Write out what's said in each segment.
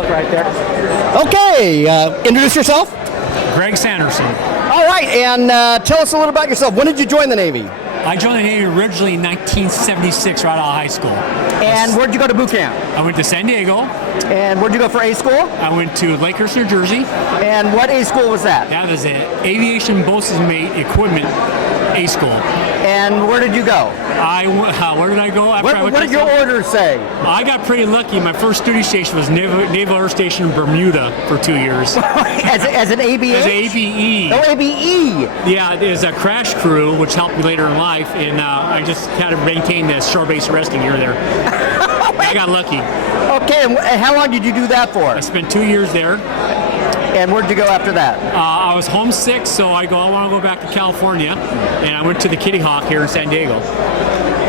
look right there. Okay, introduce yourself. Greg Sanderson. All right, and tell us a little about yourself. When did you join the Navy? I joined the Navy originally in 1976, right out of high school. And where'd you go to boot camp? I went to San Diego. And where'd you go for A school? I went to Lakehurst, New Jersey. And what A school was that? That was an aviation boatswain's mate equipment A school. And where did you go? Where did I go? What did your orders say? I got pretty lucky. My first duty station was Naval Air Station in Bermuda for 2 years. as an ABA? As an ABE. Oh, ABE. Yeah, there's a crash crew, which helped me later in life, and I just kind of maintained the shore-based resting here or there. I got lucky. Okay, and how long did you do that for? I spent 2 years there. And where'd you go after that? I was homesick, so I want to go back to California, and I went to the Kitty Hawk here in San Diego.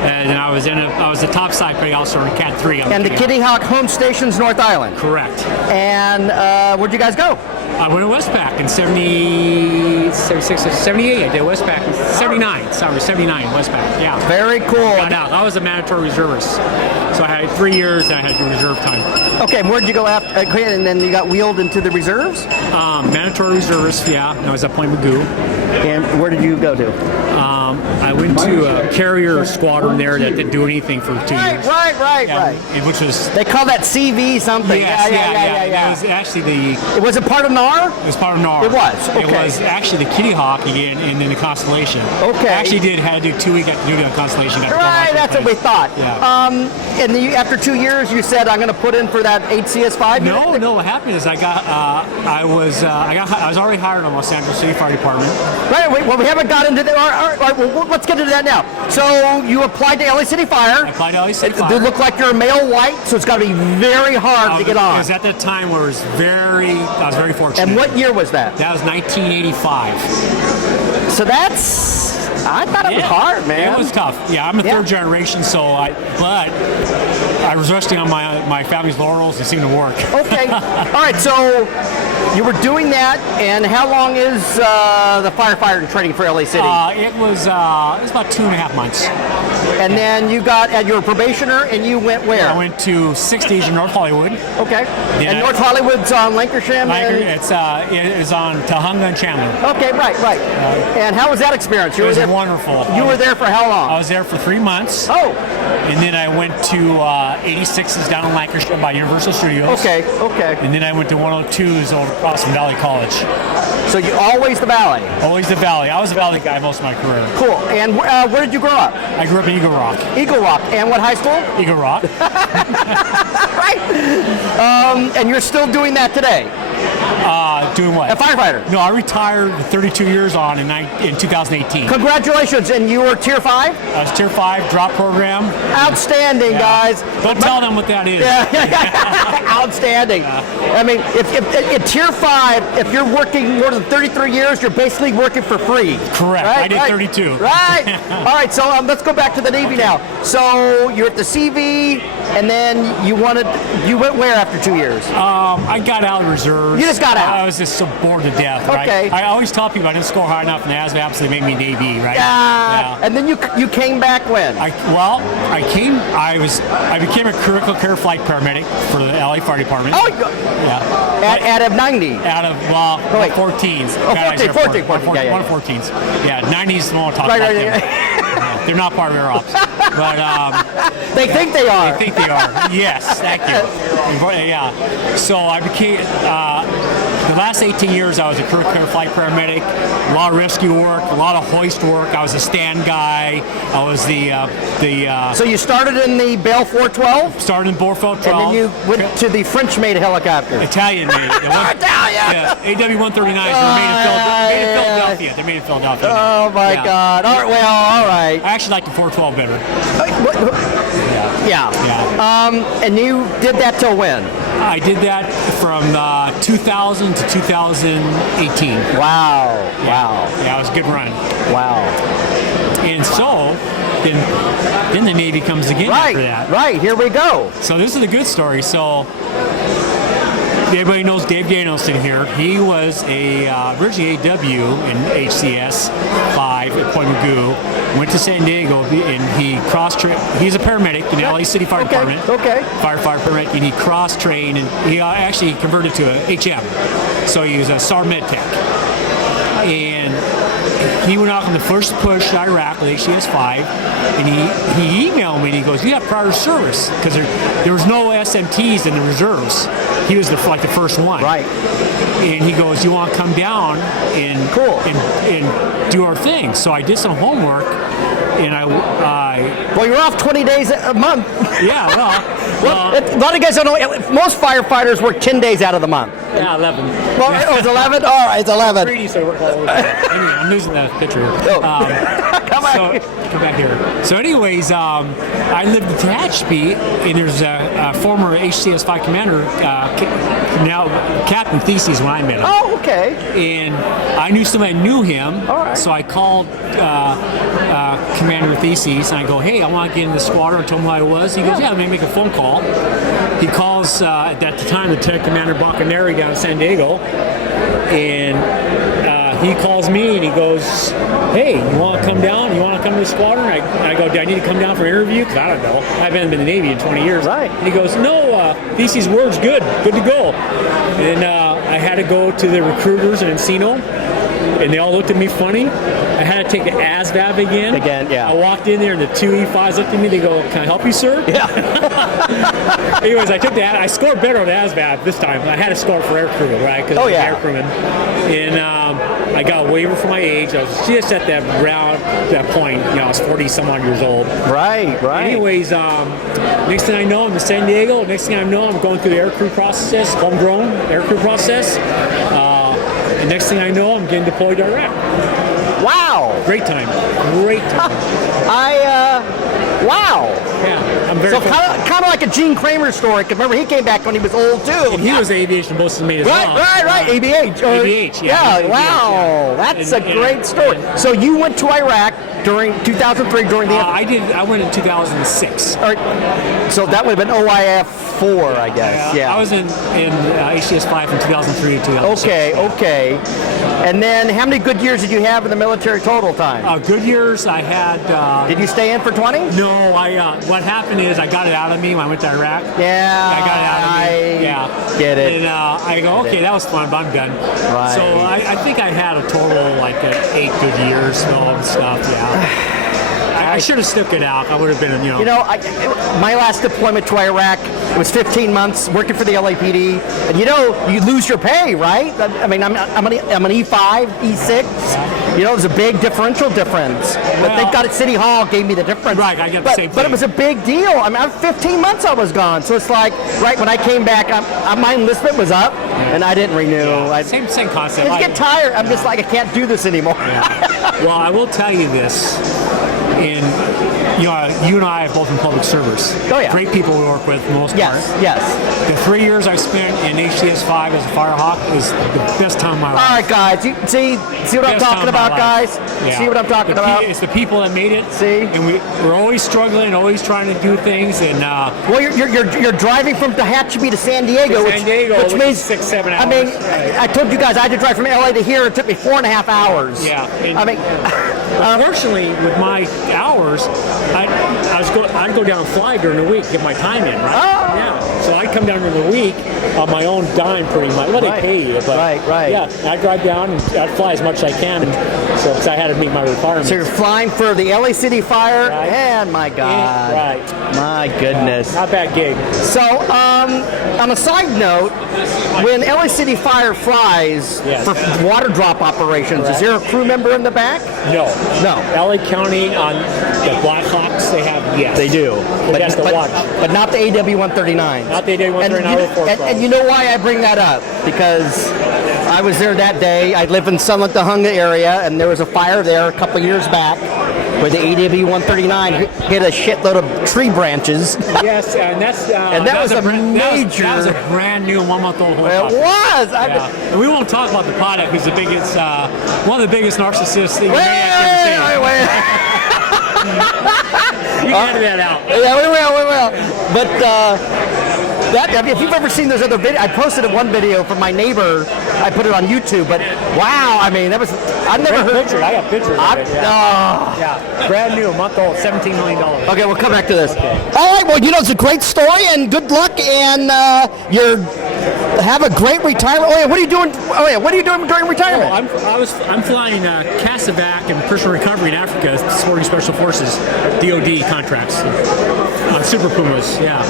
And I was the top side petty officer in Cat 3. And the Kitty Hawk home station's North Island. Correct. And where'd you guys go? I went to Westpac in 76, 78. I did Westpac in 79. Sorry, 79 Westpac. Yeah. Very cool. Got out. I was a mandatory reservist, so I had 3 years and I had to do reserve time. Okay, and where'd you go after? And then you got wheeled into the reserves? Mandatory reservist. Yeah, I was at Point Magoo. And where did you go to? I went to a carrier squadron there that didn't do anything for 2 years. Right. Which was... They call that CV something. Yes, yeah. It was actually Was it part of NAR? It was part of NAR. It was, okay. It was actually the Kitty Hawk again and then the Constellation. Okay. I actually had to do 2 weeks after doing the Constellation. Right, that's what we thought. Yeah. And then after 2 years, you said, I'm going to put in for that HCS-5? No. What happened is I was already hired on Los Angeles City Fire Department. Right. Well, we haven't got into that. All right, well, let's get into that now. So you applied to LA City Fire. I applied to LA City Fire. They look like you're a male white, so it's got to be very hard to get on. It was at that time where I was very fortunate. And what year was that? That was 1985. So I thought it was hard, man. It was tough. Yeah, I'm a third generation, but I was resting on my family's laurels. It seemed to work. Okay. All right, so you were doing that, and how long is the firefighting training for LA City? It was about 2.5 months. And then you were a probationer, and you went where? I went to 6 days in North Hollywood. Okay. And North Hollywood's on Lancashire? It is on Tahunga and Chandler. Okay, right. And how was that experience? It was wonderful. You were there for how long? I was there for 3 months. Oh. And then I went to 86's down in Lancashire by Universal Studios. Okay. And then I went to 102's over across from Valley College. So you always the Valley? Always the Valley. I was a Valley guy most of my career. Cool. And where did you grow up? I grew up in Eagle Rock. Eagle Rock. And what high school? Eagle Rock. Right. And you're still doing that today? Doing what? A firefighter. No, I retired 32 years on in 2018. Congratulations. And you were Tier 5? I was Tier 5 drop program. Outstanding, guys. Don't tell them what that is. Yeah. Outstanding. I mean, if Tier 5, if you're working more than 33 years, you're basically working for free. Correct. Right? I did 32. Right. All right, so let's go back to the Navy now. So you're at the CV, and then you went where after 2 years? I got out of reserves. You just got out. I was just so bored to death. Okay. Right? I always tell people I didn't score high enough in the ASVAB, so they made me Navy, right? Yeah. And then you came back when? I became a critical care flight paramedic for the LA Fire Department. Oh, yeah. Out of 90? Out of 14s. Oh, 14. One of 14s. Yeah, 90s the one we'll talk about. Right. They're not part of Air Ops. But they think they are. They think they are. Yes, thank you. Yeah. So I became the last 18 years I was a critical care flight paramedic. A lot of rescue work, a lot of hoist work. I was a stand guy. I was So you started in the Bell 412? Started in Bell 412. And then you went to the French-made helicopter. Italian-made. Italian! Yeah, AW-139s. They're made in Philadelphia. They're made in Philadelphia. Oh my God! All right, well, all right. I actually like the 412 better. Yeah. And you did that till when? I did that from 2000 to 2018. Wow. Yeah, it was a good run. Wow. And so, then the Navy comes again after that. Right, here we go. So this is a good story. So everybody knows Dave Danielson here. He was a originally AW in HCS-5 at Point Magoo. Went to San Diego and he cross-trained. He's a paramedic in the LA City Fire Department. Okay. Firefighter paramedic, and he cross-trained and he actually converted to a HM. So he was a SAR med tech. And he went off on the first push to Iraq with HCS-5, and he emailed me and he goes, "You have prior service," because there was no SMTs in the reserves. He was the first one. Right. And he goes, "You want to come down and and do our thing?" So I did some homework, and Well, you're off 20 days a month. yeah, Well, a lot of you guys don't know. Most firefighters work 10 days out of the month. yeah, 11. Well, it was 11. All right, it's 11. Brady said work all over. Anyway, I'm losing the picture here. Come back. Come back here. So, anyways, I lived in Tehachapi, and there's a former HCS-5 commander, now Captain Theses when I met him. Oh, okay. And I knew somebody knew him, All right. so I called Commander Theses, and I go, "Hey, I want to get in the squadron." I told him who I was. He goes, "Yeah, let me make a phone call." He calls, at the time, Lieutenant Commander Bacaneri down in San Diego, and he calls me and he goes, "Hey, you want to come down? You want to come to the squadron?" I go, "Do I need to come down for an interview?" Because I don't know. I haven't been in the Navy in 20 years. Right. And he goes, "No, Theses' word's good to go." And I had to go to the recruiters in Encino, and they all looked at me funny. I had to take the ASVAB again. Yeah. I walked in there and the two E5s looked at me. They go, "Can I help you, sir?" Yeah. Anyways, I took that. I scored better on ASVAB this time. I had to score for Aircrewman, right? Because I was an Aircrewman. And I got a waiver for my age. I was just at that point. I was 40 some odd years old. Right. Anyways, next thing I know, I'm in San Diego. Next thing I know, I'm going through the aircrew process, homegrown aircrew process. And next thing I know, I'm getting deployed to Iraq. Wow. Great time. Wow. Yeah, I'm very. So kind of like a Gene Kramer story. 'Cause remember, he came back when he was old too. And he was aviation most of me as well. Right. AVH. AVH, yeah. Yeah. Wow. That's a great story. So you went to Iraq during 2003 during the. I went in 2006. So that would have been OIF 4, I guess. Yeah. I was in HCS-5 from 2003 to 2006. Okay. And then how many good years did you have in the military total time? Good years, I had. Did you stay in for 20? No, what happened is I got it out of me when I went to Iraq. Yeah. I got it out of me. Yeah. Get it. And I go, okay, that was fun, but I'm done. Right. So I think I had a total like 8 good years and stuff. Yeah. I should have stuck it out. I would have been, my last deployment to Iraq, it was 15 months working for the LAPD, and you lose your pay, right? I mean, I'm an E5, E6. There's a big differential difference. But thank God at City Hall gave me the difference. Right, I got the same thing. But it was a big deal. I mean, 15 months I was gone, so it's like right when I came back, my enlistment was up, and I didn't renew. Yeah, same concept. I get tired. I'm just like, I can't do this anymore. Yeah. Well, I will tell you this. And you and I have both been public service. Oh yeah. Great people we work with for the most part. Yes. The 3 years I spent in HCS-5 as a Firehawk was the best time of my life. All right, guys. See what I'm talking about, guys? Yeah. See what I'm talking about? It's the people that made it. See? And we're always struggling, always trying to do things. And well, you're driving from Tehachapi to San Diego, which means 6-7 hours. I mean, I told you guys I had to drive from LA to here. It took me 4.5 hours. Yeah. Unfortunately, with my hours, I'd go down and fly during the week to get my time in, right? Oh. Yeah. So I'd come down during the week on my own dime, pretty much. Well, they pay you, but right. Yeah, I'd drive down and I'd fly as much as I can, because I had to meet my requirements. So you're flying for the LA City Fire, and my God, my goodness, not bad gig. So, on a side note, when LA City Fire flies for water drop operations, is there a crew member in the back? No. LA County on the Blackhawks, they have, yes. They do. But not the AW-139. Not the AW-139. And you know why I bring that up? Because I was there that day. I live in Sunlit-Tahunga area, and there was a fire there a couple years back where the AW-139 hit a shitload of tree branches. Yes, and that was a brand new 1-month-old helicopter. It was. And we won't talk about the pilot, who's the biggest, one of the biggest narcissists that you may have ever seen. You can edit that out. Yeah, we will. But I mean, if you've ever seen those other videos, I posted one video from my neighbor. I put it on YouTube, but wow, I mean, that was, I've never heard. Picture. I got pictures of it. Yeah. Yeah, brand new, a month old, $17 million. Okay, we'll come back to this. All right, well, you know, it's a great story, and good luck, and have a great retirement. Oh yeah, what are you doing? Oh yeah, what are you doing during retirement? I'm flying CASEVAC and personal recovery in Africa, supporting Special Forces, DoD contracts on Super Pumas. Yeah.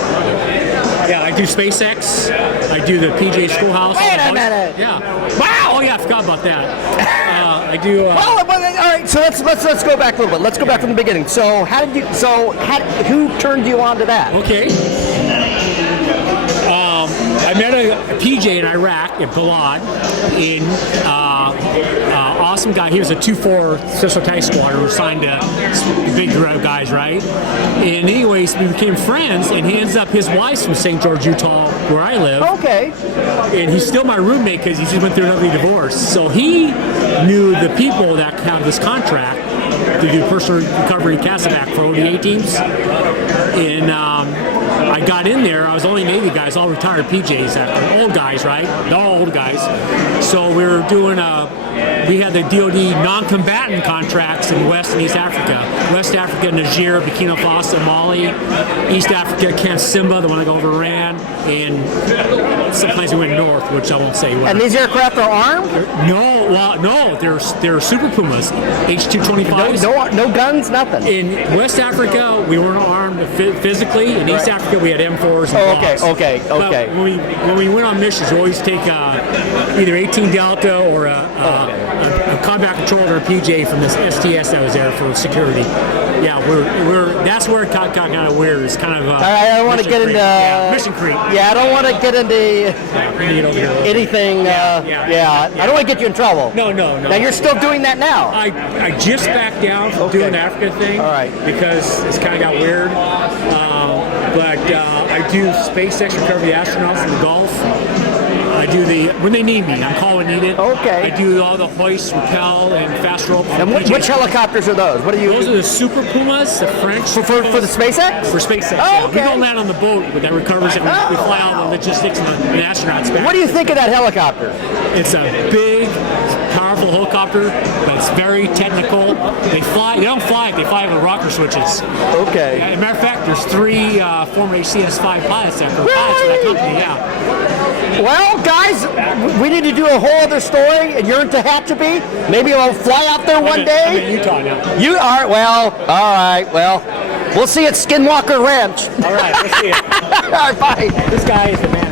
Yeah, I do SpaceX. I do the PJ Schoolhouse. Wait a minute. Yeah. Wow. Oh yeah, I forgot about that. I do. Well, all right. So let's go back a little bit. Let's go back from the beginning. So how did you? Who turned you on to that? Okay. I met a PJ in Iraq at Balad, in awesome guy. He was a 2-4 Special Attack Squadron who was assigned to big guys, right? And anyways, we became friends, and he ends up, his wife's from St. George, Utah, where I live. Okay. And he's still my roommate because he just went through another divorce. So he knew the people that have this contract to do personal recovery CASEVAC for ODA teams. And I got in there. I was only Navy guys, all retired PJs, old guys, right? They're all old guys. So we were doing we had the DoD non-combatant contracts in West and East Africa. West Africa, Niger, Burkina Faso, Mali. East Africa, Camp Simba, the one I go over ran. And sometimes we went north, which I won't say where. And these aircraft are armed? No, they're Super Pumas, H225s. No guns, nothing. In West Africa, we weren't armed physically. In East Africa, we had M4s and blocks. Okay. But when we went on missions, we always take either 18 Delta or a combat controller or a PJ from this STS that was there for security. Yeah, that's where it got kind of weird. It's kind of. I don't want to get into mission creep. Yeah, I don't want to get into anything. I don't want to get you in trouble. No. Now you're still doing that now. I just backed down from doing the Africa thing. All right. Because it's kind of got weird. But I do SpaceX recovery the astronauts in the Gulf. I do when they need me. I'm called when needed. Okay. I do all the hoist, rappel, and fast rope. And which helicopters are those? What are you? Those are the Super Pumas, the French. For the SpaceX? For SpaceX. Oh, okay. We don't land on the boat, but that recovers it. We fly all the logistics and the astronauts back. What do you think of that helicopter? It's a big, powerful helicopter, but it's very technical. They don't fly, they fly with rocker switches. Okay. As a matter of fact, there's 3 former HCS-5 pilots that are pilots for that company, yeah. Well, guys, we need to do a whole other story, and you're in Tehachapi. Maybe I'll fly out there one day. I'm in Utah now. You are? Well, all right. Well, we'll see you at Skinwalker Ranch. All right, we'll see you. All right, bye. This guy is the man.